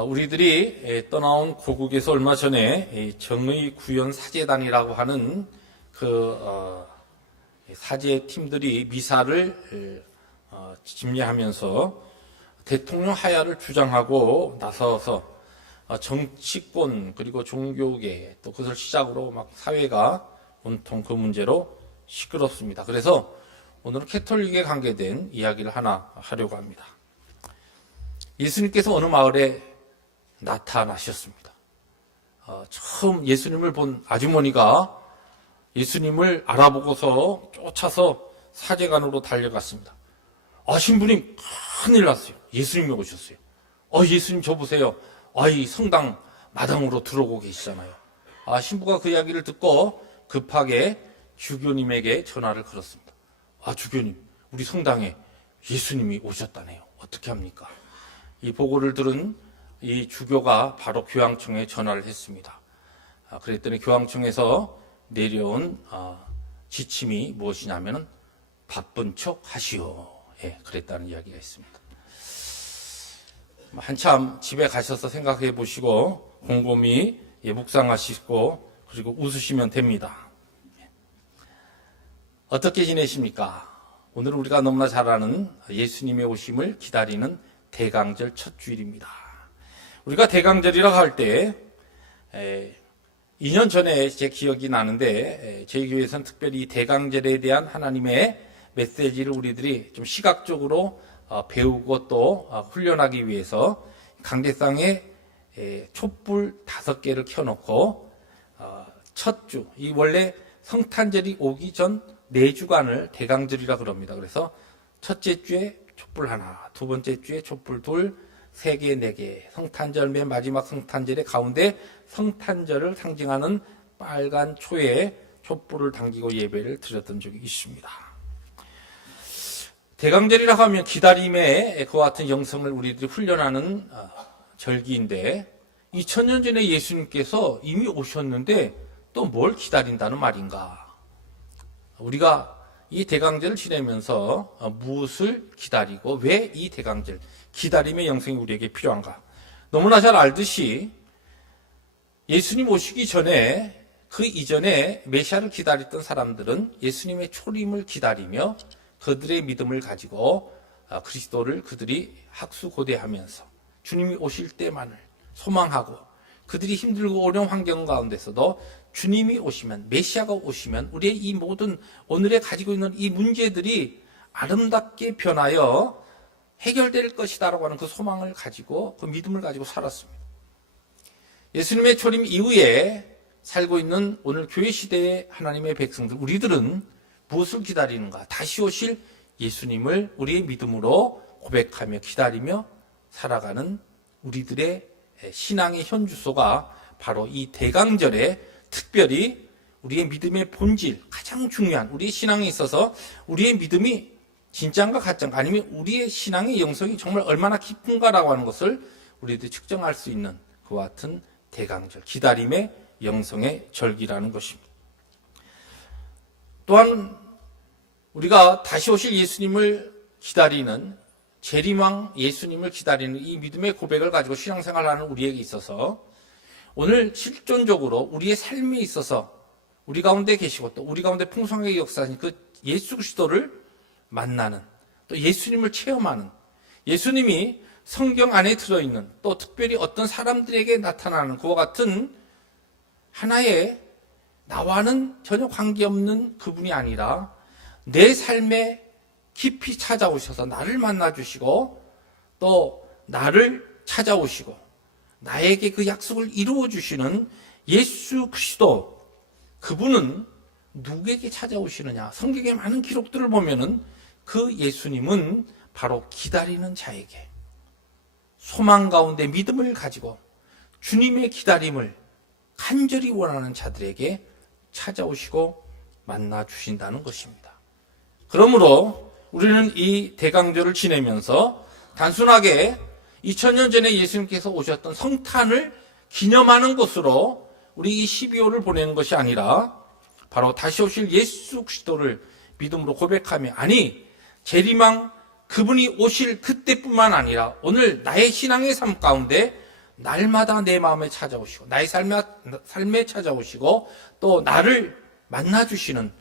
우리들이 떠나온 고국에서 얼마 전에 정의구현사재단이라고 하는 사제팀들이 미사를 집례하면서 대통령 하야를 주장하고 나서서 정치권 그리고 종교계 또 그것을 시작으로 막 사회가 온통 그 문제로 시끄럽습니다. 그래서 오늘은 캐톨릭에 관계된 이야기를 하나 하려고 합니다. 예수님께서 어느 마을에 나타나셨습니다. 처음 예수님을 본 아주머니가 예수님을 알아보고서 쫓아서 사제관으로 달려갔습니다. 신부님 큰일 났어요. 예수님이 오셨어요. 예수님 저 보세요. 이 성당 마당으로 들어오고 계시잖아요. 신부가 그 이야기를 듣고 급하게 주교님에게 전화를 걸었습니다. 주교님, 우리 성당에 예수님이 오셨다네요. 어떻게 합니까? 이 보고를 들은 이 주교가 바로 교황청에 전화를 했습니다. 그랬더니 교황청에서 내려온 지침이 무엇이냐면은 바쁜 척 하시오. 그랬다는 이야기가 있습니다. 한참 집에 가셔서 생각해 보시고 곰곰이 묵상하시고 그리고 웃으시면 됩니다. 어떻게 지내십니까? 오늘 우리가 너무나 잘 아는 예수님의 오심을 기다리는 대강절 첫 주일입니다. 우리가 대강절이라고 할 때 2년 전에 제 기억이 나는데 저희 교회에서는 특별히 대강절에 대한 하나님의 메시지를 우리들이 좀 시각적으로 배우고 또 훈련하기 위해서 강대상에 촛불 5개를 켜놓고 첫 주, 이 원래 성탄절이 오기 전 4주간을 대강절이라 그럽니다. 그래서 첫째 주에 촛불 하나, 두 번째 주에 촛불 둘, 3개, 4개, 성탄절 맨 마지막 성탄절의 가운데 성탄절을 상징하는 빨간 초에 촛불을 당기고 예배를 드렸던 적이 있습니다. 대강절이라고 하면 기다림의 그와 같은 영성을 우리들이 훈련하는 절기인데 2000년 전에 예수님께서 이미 오셨는데 또 뭘 기다린다는 말인가? 우리가 이 대강절을 지내면서 무엇을 기다리고 왜 이 대강절, 기다림의 영성이 우리에게 필요한가? 너무나 잘 알듯이 예수님 오시기 전에 그 이전에 메시아를 기다렸던 사람들은 예수님의 초림을 기다리며 그들의 믿음을 가지고 그리스도를 그들이 학수고대하면서 주님이 오실 때만을 소망하고 그들이 힘들고 어려운 환경 가운데서도 주님이 오시면, 메시아가 오시면 우리의 이 모든 오늘에 가지고 있는 이 문제들이 아름답게 변하여 해결될 것이다라고 하는 그 소망을 가지고 그 믿음을 가지고 살았습니다. 예수님의 초림 이후에 살고 있는 오늘 교회 시대의 하나님의 백성들, 우리들은 무엇을 기다리는가? 다시 오실 예수님을 우리의 믿음으로 고백하며 기다리며 살아가는 우리들의 신앙의 현주소가 바로 이 대강절에 특별히 우리의 믿음의 본질, 가장 중요한 우리의 신앙에 있어서 우리의 믿음이 진짜인가 가짜인가 아니면 우리의 신앙의 영성이 정말 얼마나 깊은가라고 하는 것을 우리들이 측정할 수 있는 그와 같은 대강절, 기다림의 영성의 절기라는 것입니다. 또한 우리가 다시 오실 예수님을 기다리는 재림왕 예수님을 기다리는 이 믿음의 고백을 가지고 신앙생활하는 우리에게 있어서 오늘 실존적으로 우리의 삶에 있어서 우리 가운데 계시고 또 우리 가운데 풍성하게 역사하신 그 예수 그리스도를 만나는 또 예수님을 체험하는 예수님이 성경 안에 들어있는 또 특별히 어떤 사람들에게 나타나는 그와 같은 하나의 나와는 전혀 관계없는 그분이 아니라 내 삶에 깊이 찾아오셔서 나를 만나주시고 또 나를 찾아오시고 나에게 그 약속을 이루어 주시는 예수 그리스도, 그분은 누구에게 찾아오시느냐? 성경의 많은 기록들을 보면은 그 예수님은 바로 기다리는 자에게 소망 가운데 믿음을 가지고 주님의 기다림을 간절히 원하는 자들에게 찾아오시고 만나 주신다는 것입니다. 그러므로 우리는 이 대강절을 지내면서 단순하게 2000년 전에 예수님께서 오셨던 성탄을 기념하는 것으로 우리 이 12월을 보내는 것이 아니라 바로 다시 오실 예수 그리스도를 믿음으로 고백하며 재림왕 그분이 오실 그때뿐만 아니라 오늘 나의 신앙의 삶 가운데 날마다 내 마음에 찾아오시고 나의 삶에 찾아오시고 또 나를 만나주시는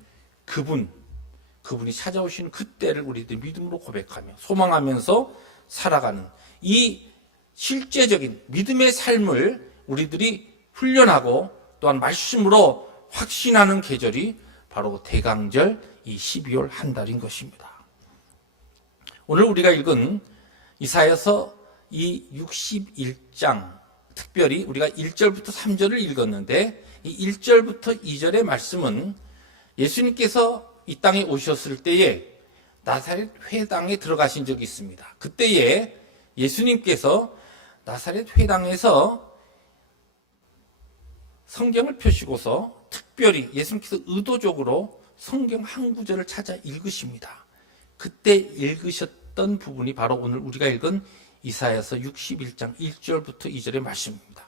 그분이 찾아오시는 그때를 우리들 믿음으로 고백하며 소망하면서 살아가는 이 실제적인 믿음의 삶을 우리들이 훈련하고 또한 말씀으로 확신하는 계절이 바로 대강절 이 12월 한 달인 것입니다. 오늘 우리가 읽은 이사야서 이 61장, 특별히 우리가 1절부터 3절을 읽었는데 이 1절부터 2절의 말씀은 예수님께서 이 땅에 오셨을 때에 나사렛 회당에 들어가신 적이 있습니다. 그때에 예수님께서 나사렛 회당에서 성경을 펴시고서 특별히 예수님께서 의도적으로 성경 한 구절을 찾아 읽으십니다. 그때 읽으셨던 부분이 바로 오늘 우리가 읽은 이사야서 61장 1절부터 2절의 말씀입니다.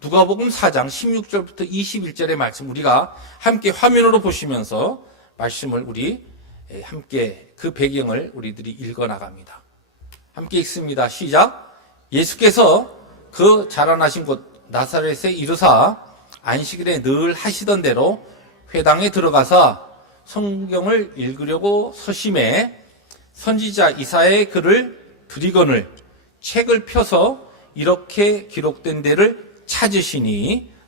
누가복음 4장 16절부터 21절의 말씀 우리가 함께 화면으로 보시면서 말씀을 우리 함께 그 배경을 우리들이 읽어나갑니다. 함께 읽습니다. 시작. 예수께서 그 자라나신 곳 나사렛에 이르사 안식일에 늘 하시던 대로 회당에 들어가서 성경을 읽으려고 서심해 선지자 이사야의 글을 드리거늘 책을 펴서 이렇게 기록된 데를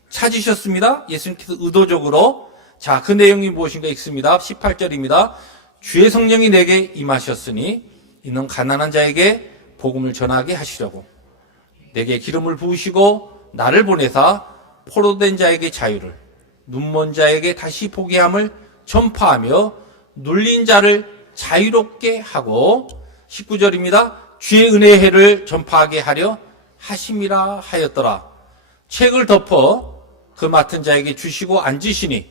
찾으셨습니다. 예수님께서 의도적으로 자, 그 내용이 무엇인가 읽습니다. 18절입니다. 주의 성령이 내게 임하셨으니 이는 가난한 자에게 복음을 전하게 하시려고 내게 기름을 부으시고 나를 보내사 포로된 자에게 자유를 눈먼 자에게 다시 보게 함을 전파하며 눌린 자를 자유롭게 하고 19절입니다. 주의 은혜의 해를 전파하게 하려 하심이라 하였더라. 책을 덮어 그 맡은 자에게 주시고 앉으시니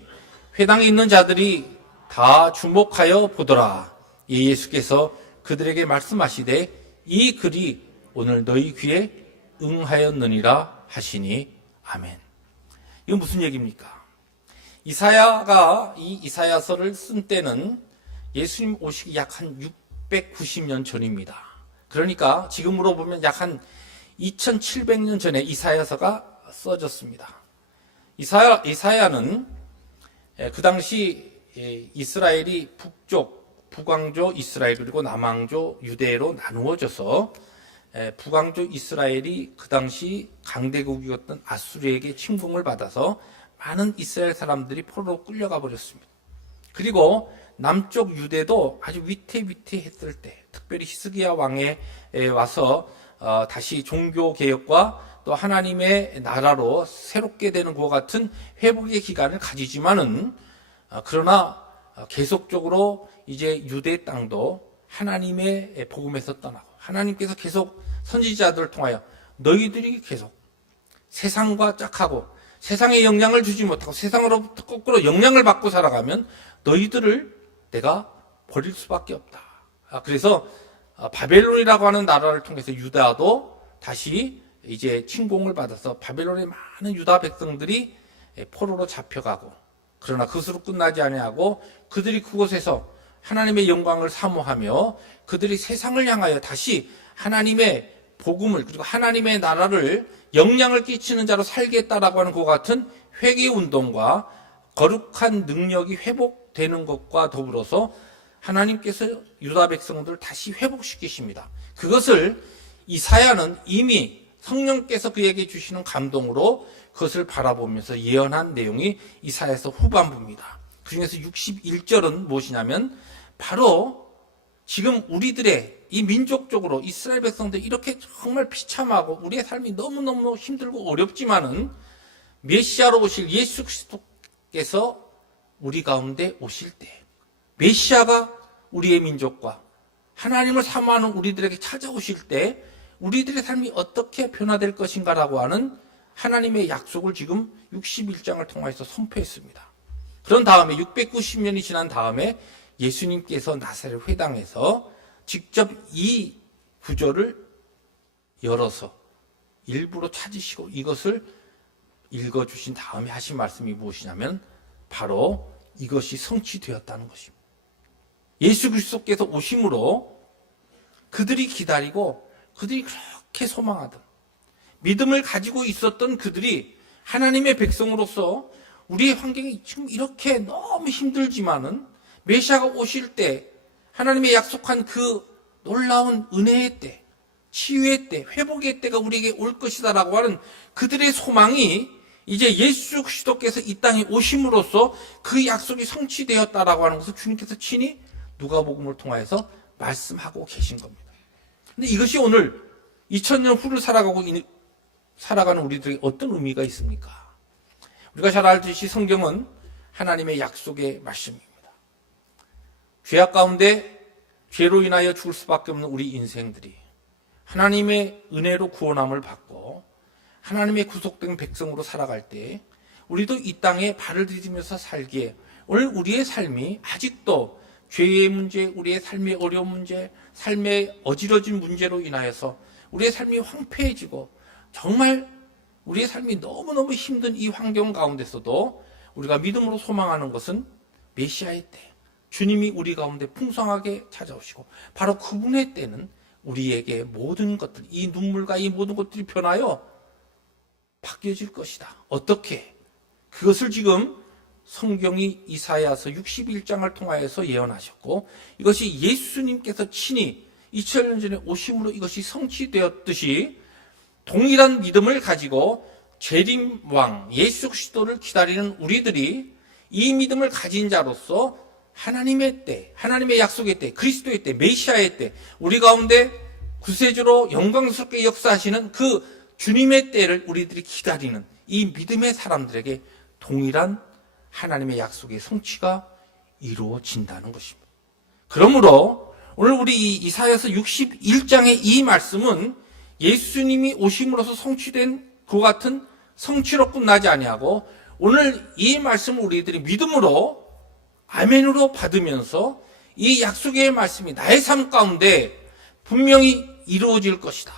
회당에 있는 자들이 다 주목하여 보더라. 예수께서 그들에게 말씀하시되 이 글이 오늘 너희 귀에 응하였느니라 하시니 아멘. 이건 무슨 얘기입니까? 이사야가 이 이사야서를 쓴 때는 예수님 오시기 약 한 690년 전입니다. 그러니까 지금으로 보면 약 한 2700년 전에 이사야서가 써졌습니다. 이사야는 그 당시 이스라엘이 북왕조 이스라엘 그리고 남왕조 유대로 나누어져서 북왕조 이스라엘이 그 당시 강대국이었던 아수르에게 침공을 받아서 많은 이스라엘 사람들이 포로로 끌려가 버렸습니다. 그리고 남쪽 유대도 아주 위태위태했을 때 특별히 히스기야 왕에 와서 다시 종교 개혁과 또 하나님의 나라로 새롭게 되는 것과 같은 회복의 기간을 가지지만은 그러나 계속적으로 이제 유대 땅도 하나님의 복음에서 떠나고 하나님께서 계속 선지자들을 통하여 너희들이 계속 세상과 짝하고 세상에 영향을 주지 못하고 세상으로부터 거꾸로 영향을 받고 살아가면 너희들을 내가 버릴 수밖에 없다. 그래서 바벨론이라고 하는 나라를 통해서 유다도 다시 이제 침공을 받아서 바벨론의 많은 유다 백성들이 포로로 잡혀가고 그러나 그것으로 끝나지 아니하고 그들이 그곳에서 하나님의 영광을 사모하며 그들이 세상을 향하여 다시 하나님의 복음을 그리고 하나님의 나라를 영향을 끼치는 자로 살겠다라고 하는 것 같은 회개운동과 거룩한 능력이 회복되는 것과 더불어서 하나님께서 유다 백성들을 다시 회복시키십니다. 그것을 이사야는 이미 성령께서 그에게 주시는 감동으로 그것을 바라보면서 예언한 내용이 이사야서 후반부입니다. 그 중에서 61절은 무엇이냐면 바로 지금 우리들의 이 민족적으로 이스라엘 백성들 이렇게 정말 비참하고 우리의 삶이 너무너무 힘들고 어렵지만은 메시아로 오실 예수 그리스도께서 우리 가운데 오실 때 메시아가 우리의 민족과 하나님을 사모하는 우리들에게 찾아오실 때 우리들의 삶이 어떻게 변화될 것인가라고 하는 하나님의 약속을 지금 61장을 통해서 선포했습니다. 그런 다음에 690년이 지난 다음에 예수님께서 나사렛 회당에서 직접 이 구절을 열어서 일부러 찾으시고 이것을 읽어주신 다음에 하신 말씀이 무엇이냐면 바로 이것이 성취되었다는 것입니다. 예수 그리스도께서 오심으로 그들이 기다리고 그들이 그렇게 소망하던 믿음을 가지고 있었던 그들이 하나님의 백성으로서 우리의 환경이 지금 이렇게 너무 힘들지만은 메시아가 오실 때 하나님의 약속한 그 놀라운 은혜의 때, 치유의 때, 회복의 때가 우리에게 올 것이다라고 하는 그들의 소망이 이제 예수 그리스도께서 이 땅에 오심으로써 그 약속이 성취되었다라고 하는 것을 주님께서 친히 누가복음을 통하여서 말씀하고 계신 겁니다. 근데 이것이 오늘 2000년 후를 살아가는 우리들에게 어떤 의미가 있습니까? 우리가 잘 알듯이 성경은 하나님의 약속의 말씀입니다. 죄악 가운데 죄로 인하여 죽을 수밖에 없는 우리 인생들이 하나님의 은혜로 구원함을 받고 하나님의 구속된 백성으로 살아갈 때 우리도 이 땅에 발을 디디면서 살기에 오늘 우리의 삶이 아직도 죄의 문제, 우리의 삶의 어려운 문제, 삶의 어지러진 문제로 인하여서 우리의 삶이 황폐해지고 정말 우리의 삶이 너무너무 힘든 이 환경 가운데서도 우리가 믿음으로 소망하는 것은 메시아의 때, 주님이 우리 가운데 풍성하게 찾아오시고 바로 그분의 때는 우리에게 모든 것들, 이 눈물과 이 모든 것들이 변하여 바뀌어질 것이다. 어떻게? 그것을 지금 성경이 이사야서 61장을 통하여서 예언하셨고 이것이 예수님께서 친히 2000년 전에 오심으로 이것이 성취되었듯이 동일한 믿음을 가지고 재림왕 예수 그리스도를 기다리는 우리들이 이 믿음을 가진 자로서 하나님의 때, 하나님의 약속의 때, 그리스도의 때, 메시아의 때, 우리 가운데 구세주로 영광스럽게 역사하시는 그 주님의 때를 우리들이 기다리는 이 믿음의 사람들에게 동일한 하나님의 약속의 성취가 이루어진다는 것입니다. 그러므로 오늘 우리 이 이사야서 61장의 이 말씀은 예수님이 오심으로써 성취된 그와 같은 성취로 끝나지 아니하고 오늘 이 말씀을 우리들이 믿음으로 아멘으로 받으면서 이 약속의 말씀이 나의 삶 가운데 분명히 이루어질 것이다.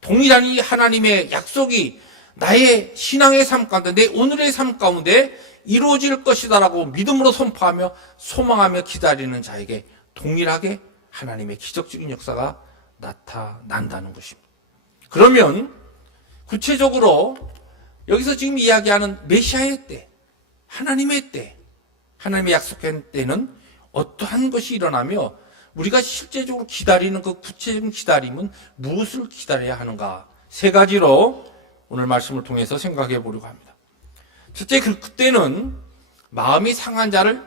동일한 이 하나님의 약속이 나의 신앙의 삶 가운데 내 오늘의 삶 가운데 이루어질 것이다라고 믿음으로 선포하며 소망하며 기다리는 자에게 동일하게 하나님의 기적적인 역사가 나타난다는 것입니다. 그러면 구체적으로 여기서 지금 이야기하는 메시아의 때, 하나님의 때, 하나님의 약속한 때는 어떠한 것이 일어나며 우리가 실제적으로 기다리는 그 구체적인 기다림은 무엇을 기다려야 하는가? 세 가지로 오늘 말씀을 통해서 생각해 보려고 합니다. 첫째, 그때는 마음이 상한 자를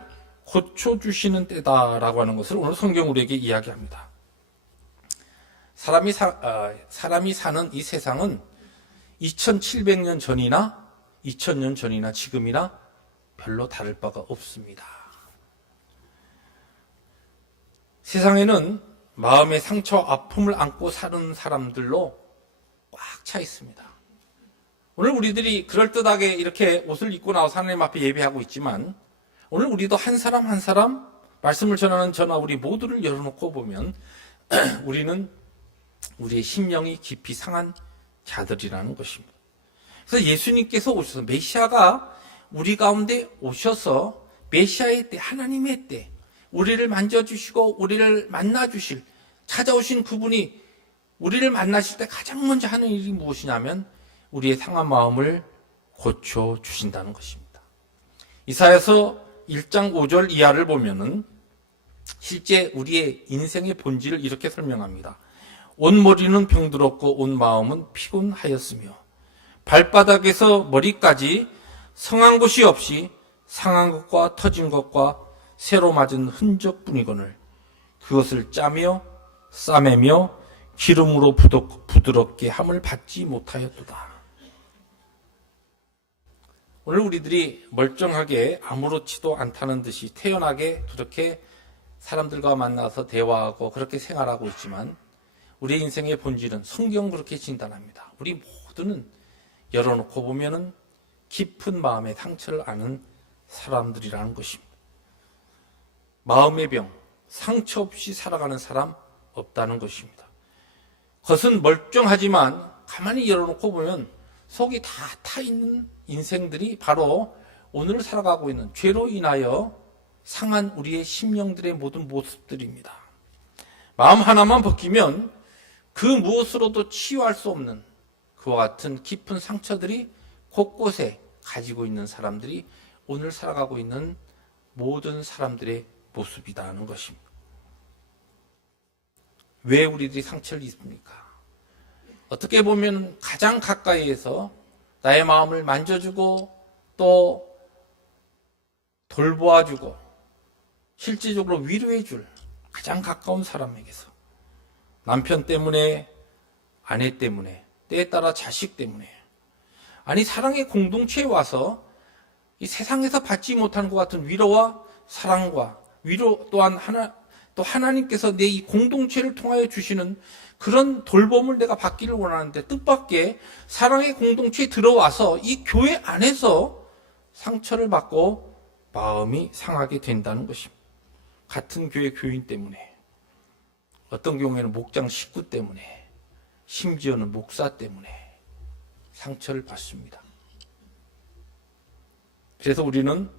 고쳐주시는 때다라고 하는 것을 오늘 성경 우리에게 이야기합니다. 사람이 사는 이 세상은 2700년 전이나 2000년 전이나 지금이나 별로 다를 바가 없습니다. 세상에는 마음의 상처, 아픔을 안고 사는 사람들로 꽉 차 있습니다. 오늘 우리들이 그럴듯하게 이렇게 옷을 입고 나와서 하나님 앞에 예배하고 있지만 오늘 우리도 한 사람 한 사람 말씀을 전하는 저나 우리 모두를 열어놓고 보면 우리는 우리의 심령이 깊이 상한 자들이라는 것입니다. 그래서 예수님께서 오셔서 메시아가 우리 가운데 오셔서 메시아의 때, 하나님의 때 우리를 만져주시고 우리를 만나주실 찾아오신 그분이 우리를 만나실 때 가장 먼저 하는 일이 무엇이냐면 우리의 상한 마음을 고쳐주신다는 것입니다. 이사야서 1장 5절 이하를 보면은 실제 우리의 인생의 본질을 이렇게 설명합니다. 온 머리는 병들었고 온 마음은 피곤하였으며 발바닥에서 머리까지 성한 곳이 없이 상한 것과 터진 것과 새로 맞은 흔적뿐이거늘 그것을 짜며 싸매며 기름으로 부드럽게 함을 받지 못하였도다. 오늘 우리들이 멀쩡하게 아무렇지도 않다는 듯이 태연하게 그렇게 사람들과 만나서 대화하고 그렇게 생활하고 있지만 우리 인생의 본질은 성경 그렇게 진단합니다. 우리 모두는 열어놓고 보면은 깊은 마음의 상처를 아는 사람들이라는 것입니다. 마음의 병, 상처 없이 살아가는 사람 없다는 것입니다. 겉은 멀쩡하지만 가만히 열어놓고 보면 속이 다 타 있는 인생들이 바로 오늘 살아가고 있는 죄로 인하여 상한 우리의 심령들의 모든 모습들입니다. 마음 하나만 벗기면 그 무엇으로도 치유할 수 없는 그와 같은 깊은 상처들이 곳곳에 가지고 있는 사람들이 오늘 살아가고 있는 모든 사람들의 모습이라는 것입니다. 왜 우리들이 상처를 입습니까? 어떻게 보면 가장 가까이에서 나의 마음을 만져주고 또 돌보아주고 실질적으로 위로해줄 가장 가까운 사람에게서 남편 때문에, 아내 때문에, 때에 따라 자식 때문에, 아니 사랑의 공동체에 와서 이 세상에서 받지 못하는 것 같은 위로와 사랑과 위로 또한 또 하나님께서 내 이 공동체를 통하여 주시는 그런 돌봄을 내가 받기를 원하는데 뜻밖의 사랑의 공동체에 들어와서 이 교회 안에서 상처를 받고 마음이 상하게 된다는 것입니다. 같은 교회 교인 때문에, 어떤 경우에는 목장 식구 때문에, 심지어는 목사 때문에 상처를 받습니다. 그래서 우리는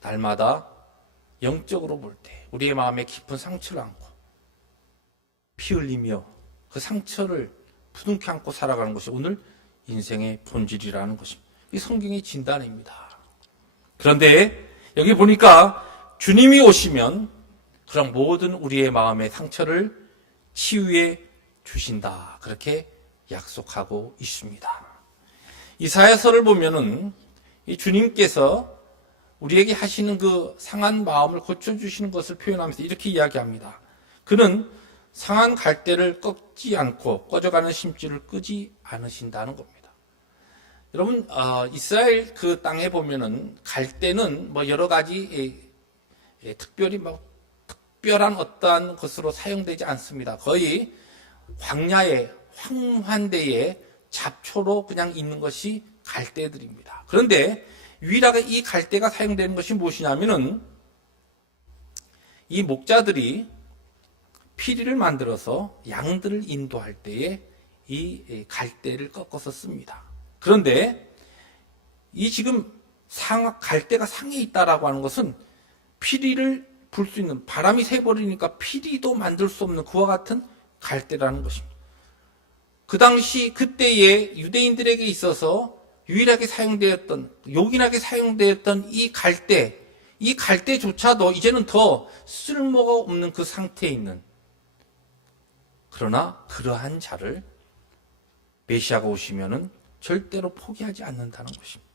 날마다 영적으로 볼 때 우리의 마음에 깊은 상처를 안고 피 흘리며 그 상처를 부둥켜 안고 살아가는 것이 오늘 인생의 본질이라는 것입니다. 이 성경의 진단입니다. 그런데 여기 보니까 주님이 오시면 그런 모든 우리의 마음의 상처를 치유해 주신다. 그렇게 약속하고 있습니다. 이사야서를 보면은 이 주님께서 우리에게 하시는 그 상한 마음을 고쳐주시는 것을 표현하면서 이렇게 이야기합니다. 그는 상한 갈대를 꺾지 않고 꺼져가는 심지를 끄지 않으신다는 겁니다. 여러분, 이스라엘 그 땅에 보면은 갈대는 뭐 여러 가지 특별히 특별한 어떠한 것으로 사용되지 않습니다. 거의 광야에 황환대에 잡초로 그냥 있는 것이 갈대들입니다. 그런데 유일하게 이 갈대가 사용되는 것이 무엇이냐면은 이 목자들이 피리를 만들어서 양들을 인도할 때에 이 갈대를 꺾어서 씁니다. 그런데 이 지금 갈대가 상해 있다라고 하는 것은 피리를 불 수 있는, 바람이 새버리니까 피리도 만들 수 없는 그와 같은 갈대라는 것입니다. 그 당시 그때의 유대인들에게 있어서 유일하게 사용되었던, 요긴하게 사용되었던 이 갈대조차도 이제는 더 쓸모가 없는 그 상태에 있는, 그러나 그러한 자를 메시아가 오시면은 절대로 포기하지 않는다는 것입니다.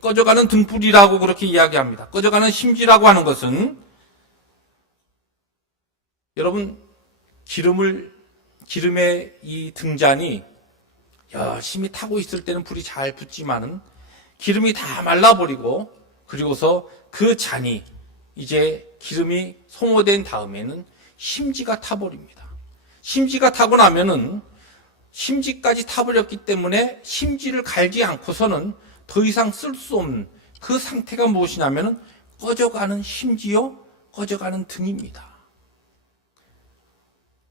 꺼져가는 등불이라고 그렇게 이야기합니다. 꺼져가는 심지라고 하는 것은 여러분, 기름의 이 등잔이 열심히 타고 있을 때는 불이 잘 붙지만은 기름이 다 말라버리고 그리고서 그 잔이 이제 기름이 소모된 다음에는 심지가 타버립니다. 심지가 타고 나면은 심지까지 타버렸기 때문에 심지를 갈지 않고서는 더 이상 쓸 수 없는 그 상태가 무엇이냐면은 꺼져가는 심지요, 꺼져가는 등입니다.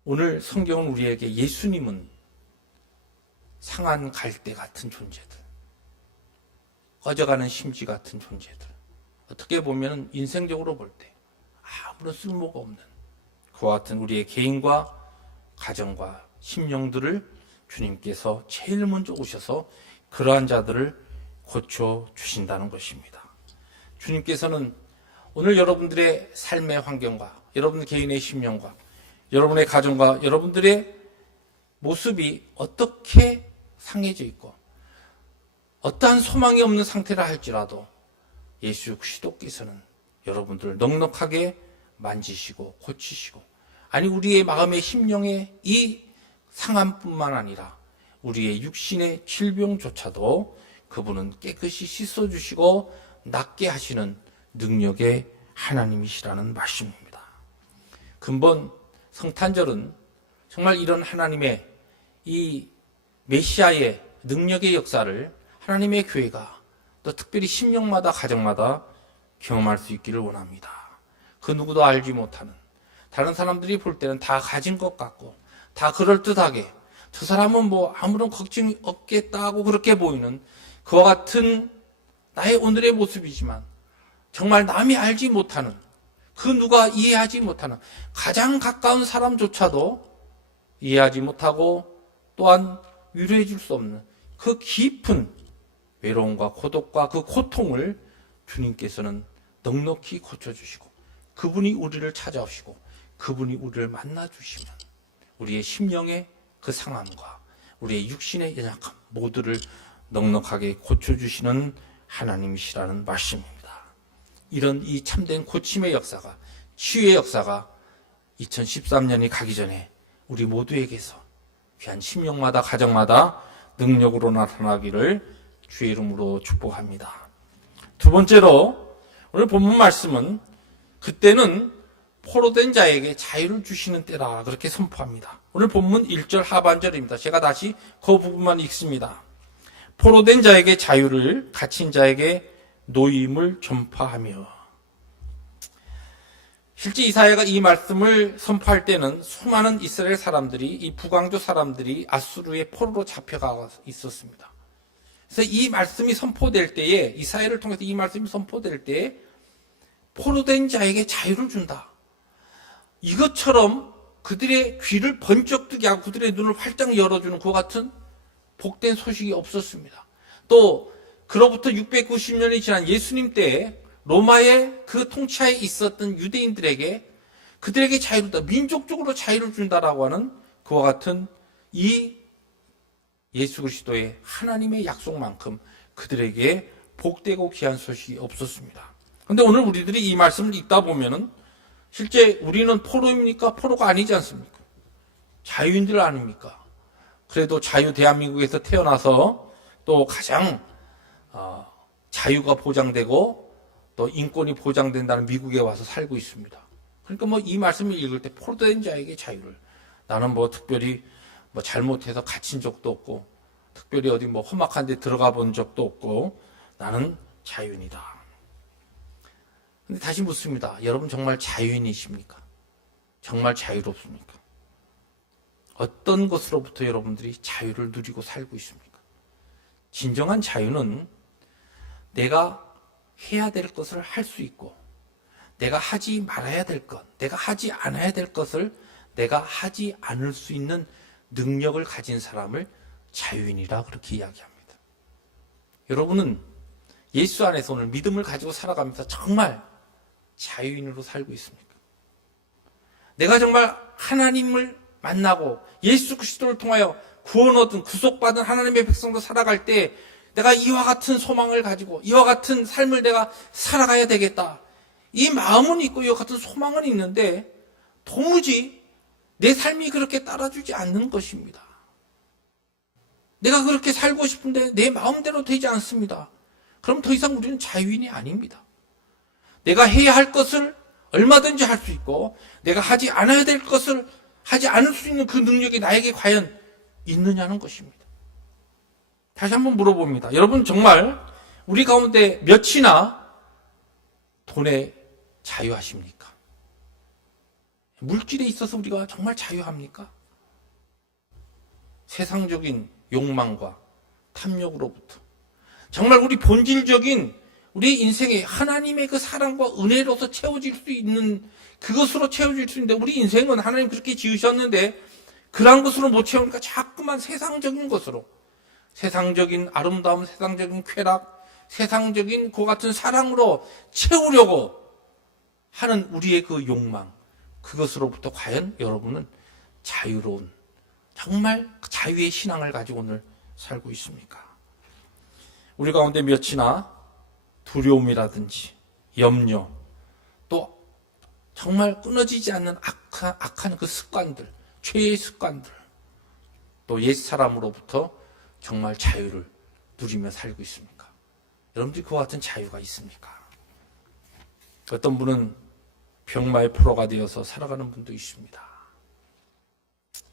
오늘 성경은 우리에게 예수님은 상한 갈대 같은 존재들, 꺼져가는 심지 같은 존재들, 어떻게 보면 인생적으로 볼 때 아무런 쓸모가 없는 그와 같은 우리의 개인과 가정과 심령들을 주님께서 제일 먼저 오셔서 그러한 자들을 고쳐주신다는 것입니다. 주님께서는 오늘 여러분들의 삶의 환경과 여러분 개인의 심령과 여러분의 가정과 여러분들의 모습이 어떻게 상해져 있고 어떠한 소망이 없는 상태라 할지라도 예수 그리스도께서는 여러분들을 넉넉하게 만지시고 고치시고, 아니 우리의 마음의 심령의 이 상함뿐만 아니라 우리의 육신의 질병조차도 그분은 깨끗이 씻어주시고 낫게 하시는 능력의 하나님이시라는 말씀입니다. 근본 성탄절은 정말 이런 하나님의 이 메시아의 능력의 역사를 하나님의 교회가 또 특별히 심령마다 가정마다 경험할 수 있기를 원합니다. 그 누구도 알지 못하는, 다른 사람들이 볼 때는 다 가진 것 같고 다 그럴듯하게 저 사람은 뭐 아무런 걱정이 없겠다고 그렇게 보이는 그와 같은 나의 오늘의 모습이지만 정말 남이 알지 못하는, 그 누가 이해하지 못하는 가장 가까운 사람조차도 이해하지 못하고 또한 위로해 줄 수 없는 그 깊은 외로움과 고독과 그 고통을 주님께서는 넉넉히 고쳐주시고 그분이 우리를 찾아오시고 그분이 우리를 만나주시면 우리의 심령의 그 상함과 우리의 육신의 연약함 모두를 넉넉하게 고쳐주시는 하나님이시라는 말씀입니다. 이런 이 참된 고침의 역사가, 치유의 역사가 2013년이 가기 전에 우리 모두에게서 귀한 심령마다 가정마다 능력으로 나타나기를 주의 이름으로 축복합니다. 두 번째로 오늘 본문 말씀은 그때는 포로된 자에게 자유를 주시는 때라 그렇게 선포합니다. 오늘 본문 1절 하반절입니다. 제가 다시 그 부분만 읽습니다. 포로된 자에게 자유를, 갇힌 자에게 노임을 전파하며. 실제 이사야가 이 말씀을 선포할 때는 수많은 이스라엘 사람들이, 이 북왕조 사람들이 아수르의 포로로 잡혀가 있었습니다. 그래서 이 말씀이 선포될 때에, 이사야를 통해서 이 말씀이 선포될 때에 포로된 자에게 자유를 준다. 이것처럼 그들의 귀를 번쩍 뜨게 하고 그들의 눈을 활짝 열어주는 그와 같은 복된 소식이 없었습니다. 또 그로부터 690년이 지난 예수님 때에 로마의 그 통치하에 있었던 유대인들에게 그들에게 자유를 준다. 민족적으로 자유를 준다라고 하는 그와 같은 이 예수 그리스도의 하나님의 약속만큼 그들에게 복되고 귀한 소식이 없었습니다. 그런데 오늘 우리들이 이 말씀을 읽다 보면은 실제 우리는 포로입니까? 포로가 아니지 않습니까? 자유인들 아닙니까? 그래도 자유 대한민국에서 태어나서 또 가장 자유가 보장되고 또 인권이 보장된다는 미국에 와서 살고 있습니다. 그러니까 뭐 이 말씀을 읽을 때 포로된 자에게 자유를, 나는 뭐 특별히 뭐 잘못해서 갇힌 적도 없고 특별히 어디 뭐 험악한 데 들어가 본 적도 없고 나는 자유인이다. 근데 다시 묻습니다. 여러분 정말 자유인이십니까? 정말 자유롭습니까? 어떤 것으로부터 여러분들이 자유를 누리고 살고 있습니까? 진정한 자유는 내가 해야 될 것을 할 수 있고 내가 하지 말아야 될 것, 내가 하지 않아야 될 것을 내가 하지 않을 수 있는 능력을 가진 사람을 자유인이라 그렇게 이야기합니다. 여러분은 예수 안에서 오늘 믿음을 가지고 살아가면서 정말 자유인으로 살고 있습니까? 내가 정말 하나님을 만나고 예수 그리스도를 통하여 구원 얻은 구속받은 하나님의 백성으로 살아갈 때 내가 이와 같은 소망을 가지고 이와 같은 삶을 내가 살아가야 되겠다. 이 마음은 있고 이와 같은 소망은 있는데 도무지 내 삶이 그렇게 따라주지 않는 것입니다. 내가 그렇게 살고 싶은데 내 마음대로 되지 않습니다. 그럼 더 이상 우리는 자유인이 아닙니다. 내가 해야 할 것을 얼마든지 할 수 있고 내가 하지 않아야 될 것을 하지 않을 수 있는 그 능력이 나에게 과연 있느냐는 것입니다. 다시 한번 물어봅니다. 여러분 정말 우리 가운데 몇이나 돈에 자유하십니까? 물질에 있어서 우리가 정말 자유합니까? 세상적인 욕망과 탐욕으로부터 정말 우리 본질적인 우리 인생에 하나님의 그 사랑과 은혜로서 채워질 수 있는 그것으로 채워질 수 있는데 우리 인생은 하나님 그렇게 지으셨는데 그런 것으로 못 채우니까 자꾸만 세상적인 것으로 세상적인 아름다움, 세상적인 쾌락, 세상적인 그 같은 사랑으로 채우려고 하는 우리의 그 욕망, 그것으로부터 과연 여러분은 자유로운 정말 자유의 신앙을 가지고 오늘 살고 있습니까? 우리 가운데 몇이나 두려움이라든지 염려, 또 정말 끊어지지 않는 악한 그 습관들, 죄의 습관들, 또 옛사람으로부터 정말 자유를 누리며 살고 있습니까? 여러분들이 그와 같은 자유가 있습니까? 어떤 분은 병마의 포로가 되어서 살아가는 분도 있습니다.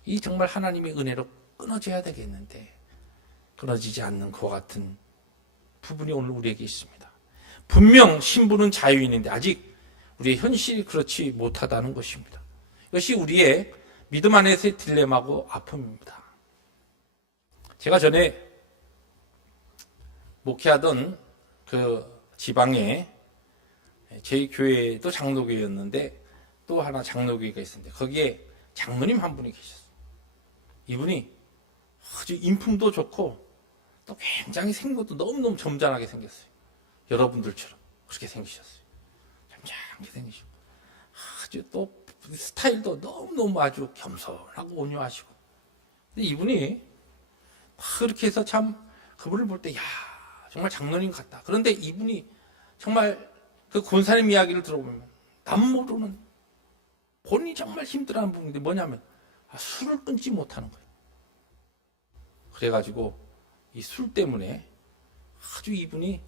이 정말 하나님의 은혜로 끊어져야 되겠는데 끊어지지 않는 그와 같은 부분이 오늘 우리에게 있습니다. 분명 신부는 자유인인데 아직 우리의 현실이 그렇지 못하다는 것입니다. 이것이 우리의 믿음 안에서의 딜레마고 아픔입니다. 제가 전에 목회하던 그 지방에 제 교회도 장로교회였는데 또 하나 장로교회가 있었는데 거기에 장로님 한 분이 계셨어요. 이분이 아주 인품도 좋고 또 굉장히 생것도 너무너무 점잖하게 생겼어요. 여러분들처럼 그렇게 생기셨어요. 점잖게 생기시고 아주 또 스타일도 너무너무 아주 겸손하고 온유하시고. 근데 이분이 그렇게 해서 참 그분을 볼 때 야 정말 장로님 같다. 그런데 이분이 정말 그 권사님 이야기를 들어보면 남 모르는 본인이 정말 힘들어하는 부분인데 뭐냐면 술을 끊지 못하는 거예요. 그래가지고 이 술 때문에 아주 이분이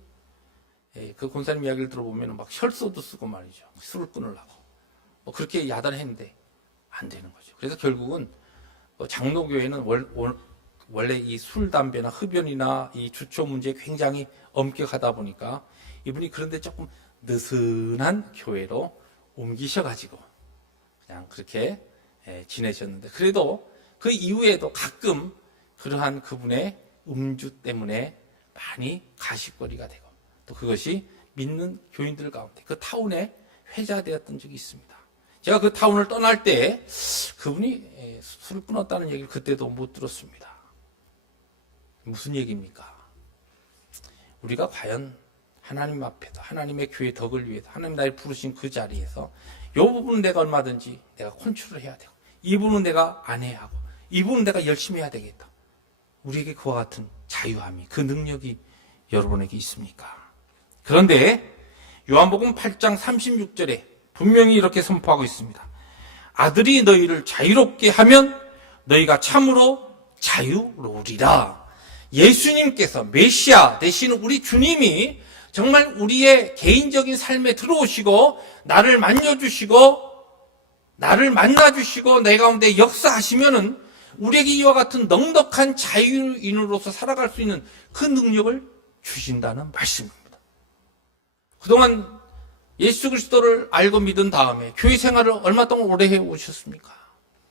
그 권사님 이야기를 들어보면 막 혈서도 쓰고 말이죠. 술을 끊으려고 뭐 그렇게 야단했는데 안 되는 거죠. 그래서 결국은 장로교회는 원래 이 술, 담배나 흡연이나 이 주초 문제에 굉장히 엄격하다 보니까 이분이 그런데 조금 느슨한 교회로 옮기셔가지고 그냥 그렇게 지내셨는데, 그래도 그 이후에도 가끔 그러한 그분의 음주 때문에 많이 가십거리가 되고, 또 그것이 믿는 교인들 가운데 그 타운에 회자되었던 적이 있습니다. 제가 그 타운을 떠날 때 그분이 술을 끊었다는 얘기를 그때도 못 들었습니다. 무슨 얘기입니까? 우리가 과연 하나님 앞에서 하나님의 교회 덕을 위해서 하나님 나를 부르신 그 자리에서 이 부분은 내가 얼마든지 내가 컨트롤을 해야 되고, 이 부분은 내가 안 해야 하고, 이 부분은 내가 열심히 해야 되겠다. 우리에게 그와 같은 자유함이, 그 능력이 여러분에게 있습니까? 그런데 요한복음 8장 36절에 분명히 이렇게 선포하고 있습니다. 아들이 너희를 자유롭게 하면 너희가 참으로 자유로우리라. 예수님께서 메시아 되시는 우리 주님이 정말 우리의 개인적인 삶에 들어오시고 나를 만져주시고 나를 만나주시고 내 가운데 역사하시면은 우리에게 이와 같은 넉넉한 자유인으로서 살아갈 수 있는 그 능력을 주신다는 말씀입니다. 그동안 예수 그리스도를 알고 믿은 다음에 교회 생활을 얼마 동안 오래 해오셨습니까?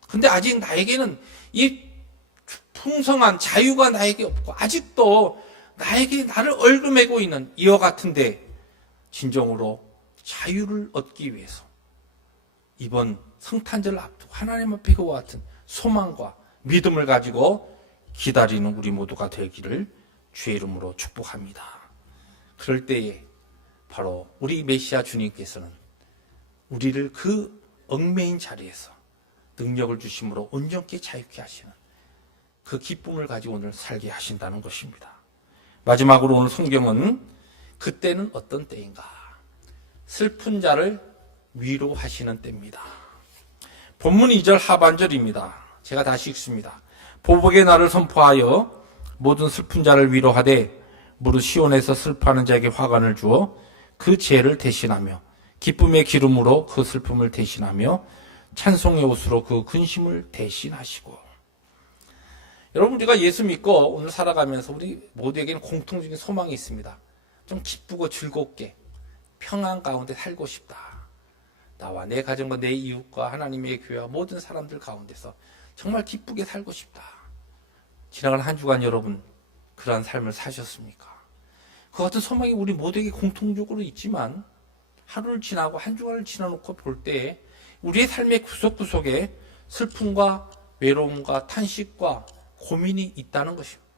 근데 아직 나에게는 이 풍성한 자유가 나에게 없고 아직도 나에게 나를 얽매고 있는 이와 같은데, 진정으로 자유를 얻기 위해서 이번 성탄절을 앞두고 하나님 앞에 그와 같은 소망과 믿음을 가지고 기다리는 우리 모두가 되기를 주의 이름으로 축복합니다. 그럴 때에 바로 우리 메시아 주님께서는 우리를 그 얽매인 자리에서 능력을 주심으로 온전히 자유케 하시는 그 기쁨을 가지고 오늘 살게 하신다는 것입니다. 마지막으로 오늘 성경은 그때는 어떤 때인가? 슬픈 자를 위로하시는 때입니다. 본문 2절 하반절입니다. 제가 다시 읽습니다. 보복의 날을 선포하여 모든 슬픈 자를 위로하되 무릇 시온에서 슬퍼하는 자에게 화관을 주어 그 죄를 대신하며 기쁨의 기름으로 그 슬픔을 대신하며 찬송의 옷으로 그 근심을 대신하시고. 여러분, 우리가 예수 믿고 오늘 살아가면서 우리 모두에게는 공통적인 소망이 있습니다. 좀 기쁘고 즐겁게 평안 가운데 살고 싶다. 나와 내 가정과 내 이웃과 하나님의 교회와 모든 사람들 가운데서 정말 기쁘게 살고 싶다. 지나간 한 주간 여러분 그러한 삶을 사셨습니까? 그 같은 소망이 우리 모두에게 공통적으로 있지만 하루를 지나고 한 주간을 지나놓고 볼 때 우리의 삶의 구석구석에 슬픔과 외로움과 탄식과 고민이 있다는 것입니다.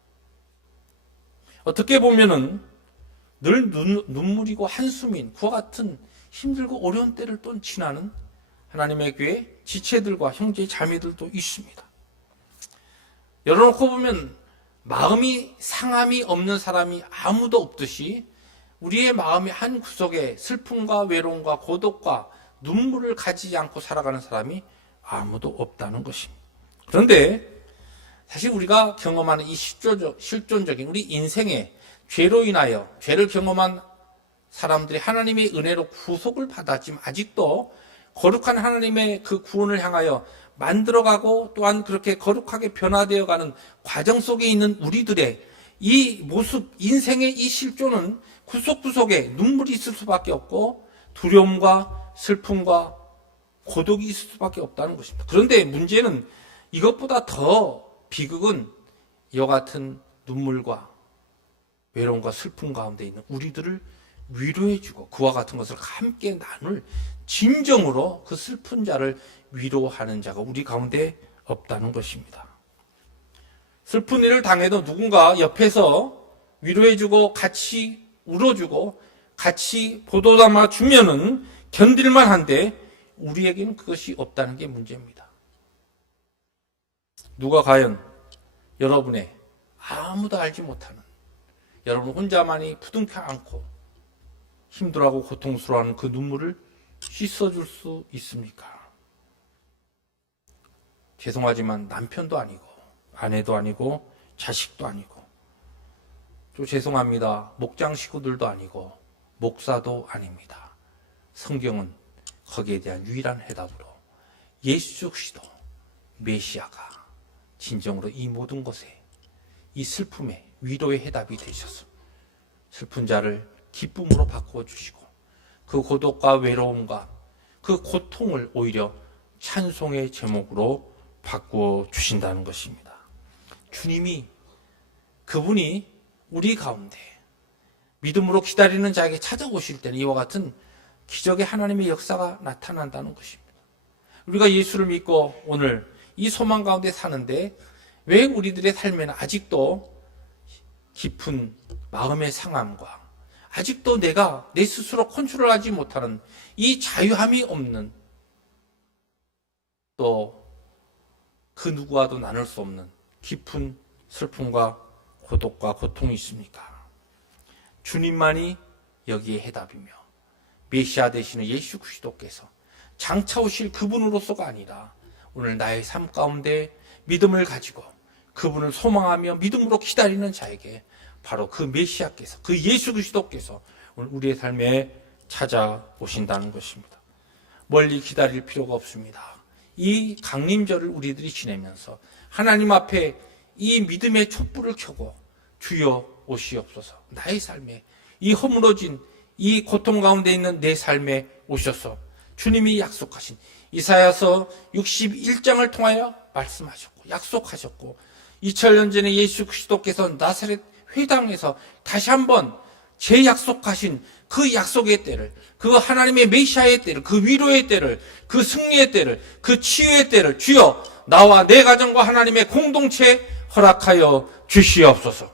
어떻게 보면은 늘 눈물이고 한숨인 그와 같은 힘들고 어려운 때를 또 지나는 하나님의 교회 지체들과 형제 자매들도 있습니다. 열어놓고 보면 마음이 상함이 없는 사람이 아무도 없듯이 우리의 마음의 한 구석에 슬픔과 외로움과 고독과 눈물을 가지지 않고 살아가는 사람이 아무도 없다는 것입니다. 그런데 사실 우리가 경험하는 이 실존적인 우리 인생의 죄로 인하여 죄를 경험한 사람들이 하나님의 은혜로 구속을 받았지만 아직도 거룩한 하나님의 그 구원을 향하여 만들어가고 또한 그렇게 거룩하게 변화되어가는 과정 속에 있는 우리들의 이 모습, 인생의 이 실존은 구석구석에 눈물이 있을 수밖에 없고 두려움과 슬픔과 고독이 있을 수밖에 없다는 것입니다. 그런데 문제는 이것보다 더 비극은 이와 같은 눈물과 외로움과 슬픔 가운데 있는 우리들을 위로해주고 그와 같은 것을 함께 나눌 진정으로 그 슬픈 자를 위로하는 자가 우리 가운데 없다는 것입니다. 슬픈 일을 당해도 누군가 옆에서 위로해주고 같이 울어주고 같이 보도담아 주면은 견딜만 한데 우리에게는 그것이 없다는 게 문제입니다. 누가 과연 여러분의 아무도 알지 못하는 여러분 혼자만이 부둥켜 안고 힘들어하고 고통스러워하는 그 눈물을 씻어줄 수 있습니까? 죄송하지만 남편도 아니고 아내도 아니고 자식도 아니고 또 죄송합니다. 목장 식구들도 아니고 목사도 아닙니다. 성경은 거기에 대한 유일한 해답으로 예수 그리스도 메시아가 진정으로 이 모든 것에 이 슬픔의 위로의 해답이 되셔서 슬픈 자를 기쁨으로 바꾸어 주시고 그 고독과 외로움과 그 고통을 오히려 찬송의 제목으로 바꾸어 주신다는 것입니다. 주님이 그분이 우리 가운데 믿음으로 기다리는 자에게 찾아오실 때는 이와 같은 기적의 하나님의 역사가 나타난다는 것입니다. 우리가 예수를 믿고 오늘 이 소망 가운데 사는데 왜 우리들의 삶에는 아직도 깊은 마음의 상함과 아직도 내가 내 스스로 컨트롤하지 못하는 이 자유함이 없는 또 그 누구와도 나눌 수 없는 깊은 슬픔과 고독과 고통이 있습니까? 주님만이 여기에 해답이며 메시아 되시는 예수 그리스도께서 장차 오실 그분으로서가 아니라 오늘 나의 삶 가운데 믿음을 가지고 그분을 소망하며 믿음으로 기다리는 자에게 바로 그 메시아께서 그 예수 그리스도께서 오늘 우리의 삶에 찾아오신다는 것입니다. 멀리 기다릴 필요가 없습니다. 이 강림절을 우리들이 지내면서 하나님 앞에 이 믿음의 촛불을 켜고 주여 오시옵소서 나의 삶에 이 허물어진 이 고통 가운데 있는 내 삶에 오셔서 주님이 약속하신 이사야서 61장을 통하여 말씀하셨고 약속하셨고 2000년 전에 예수 그리스도께서 나사렛 회당에서 다시 한번 재약속하신 그 약속의 때를 그 하나님의 메시아의 때를 그 위로의 때를 그 승리의 때를 그 치유의 때를 주여 나와 내 가정과 하나님의 공동체에 허락하여 주시옵소서.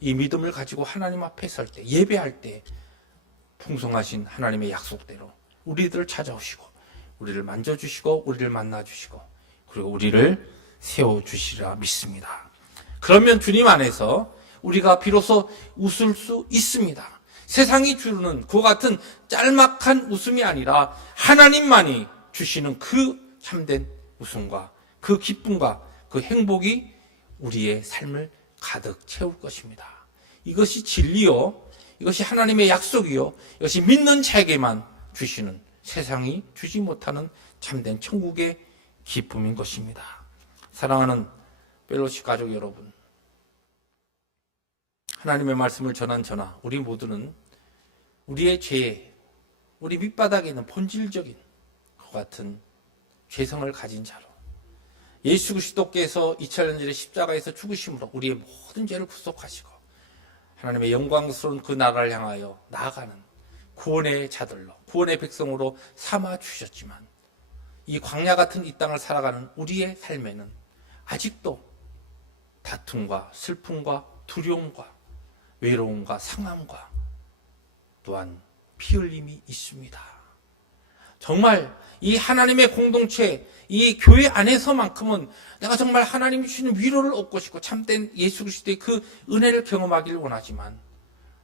이 믿음을 가지고 하나님 앞에 설 때 예배할 때 풍성하신 하나님의 약속대로 우리들을 찾아오시고 우리를 만져주시고 우리를 만나주시고 그리고 우리를 세워주시리라 믿습니다. 그러면 주님 안에서 우리가 비로소 웃을 수 있습니다. 세상이 주는 그와 같은 짤막한 웃음이 아니라 하나님만이 주시는 그 참된 웃음과 그 기쁨과 그 행복이 우리의 삶을 가득 채울 것입니다. 이것이 진리요, 이것이 하나님의 약속이요, 이것이 믿는 자에게만 주시는 세상이 주지 못하는 참된 천국의 기쁨인 것입니다. 사랑하는 펠로시 가족 여러분, 하나님의 말씀을 전한 저나 우리 모두는 우리의 죄, 우리 밑바닥에 있는 본질적인 것 같은 죄성을 가진 자로 예수 그리스도께서 2000년 전에 십자가에서 죽으심으로 우리의 모든 죄를 구속하시고 하나님의 영광스러운 그 나라를 향하여 나아가는 구원의 자들로 구원의 백성으로 삼아 주셨지만 이 광야 같은 이 땅을 살아가는 우리의 삶에는 아직도 다툼과 슬픔과 두려움과 외로움과 상함과 또한 피 흘림이 있습니다. 정말 이 하나님의 공동체, 이 교회 안에서만큼은 내가 정말 하나님이 주시는 위로를 얻고 싶고 참된 예수 그리스도의 그 은혜를 경험하기를 원하지만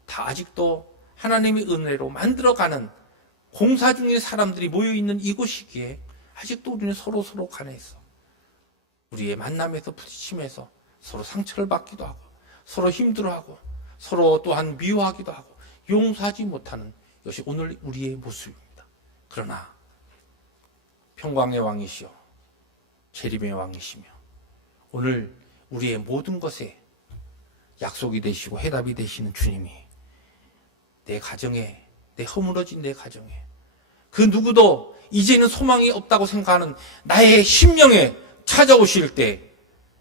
다 아직도 하나님의 은혜로 만들어가는 공사 중인 사람들이 모여있는 이곳이기에 아직도 우리는 서로 간에서 우리의 만남에서 부딪힘에서 서로 상처를 받기도 하고 서로 힘들어하고 서로 또한 미워하기도 하고 용서하지 못하는 것이 오늘 우리의 모습입니다. 그러나 평강의 왕이시여 재림의 왕이시며 오늘 우리의 모든 것에 약속이 되시고 해답이 되시는 주님이 내 가정에, 내 허물어진 내 가정에 그 누구도 이제는 소망이 없다고 생각하는 나의 심령에 찾아오실 때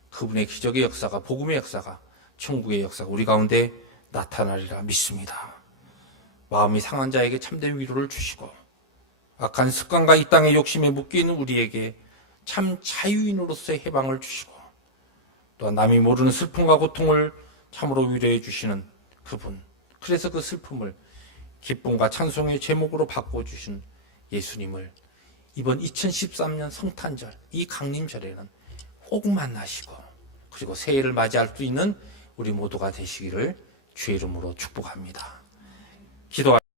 그분의 기적의 역사가, 복음의 역사가, 천국의 역사가 우리 가운데 나타나리라 믿습니다. 마음이 상한 자에게 참된 위로를 주시고 악한 습관과 이 땅의 욕심에 묶여있는 우리에게 참 자유인으로서의 해방을 주시고 또한 남이 모르는 슬픔과 고통을 참으로 위로해 주시는 그분. 그래서 그 슬픔을 기쁨과 찬송의 제목으로 바꿔주신 예수님을 이번 2013년 성탄절, 이 강림절에는 꼭 만나시고, 그리고 새해를 맞이할 수 있는 우리 모두가 되시기를 주의 이름으로 축복합니다. 기도하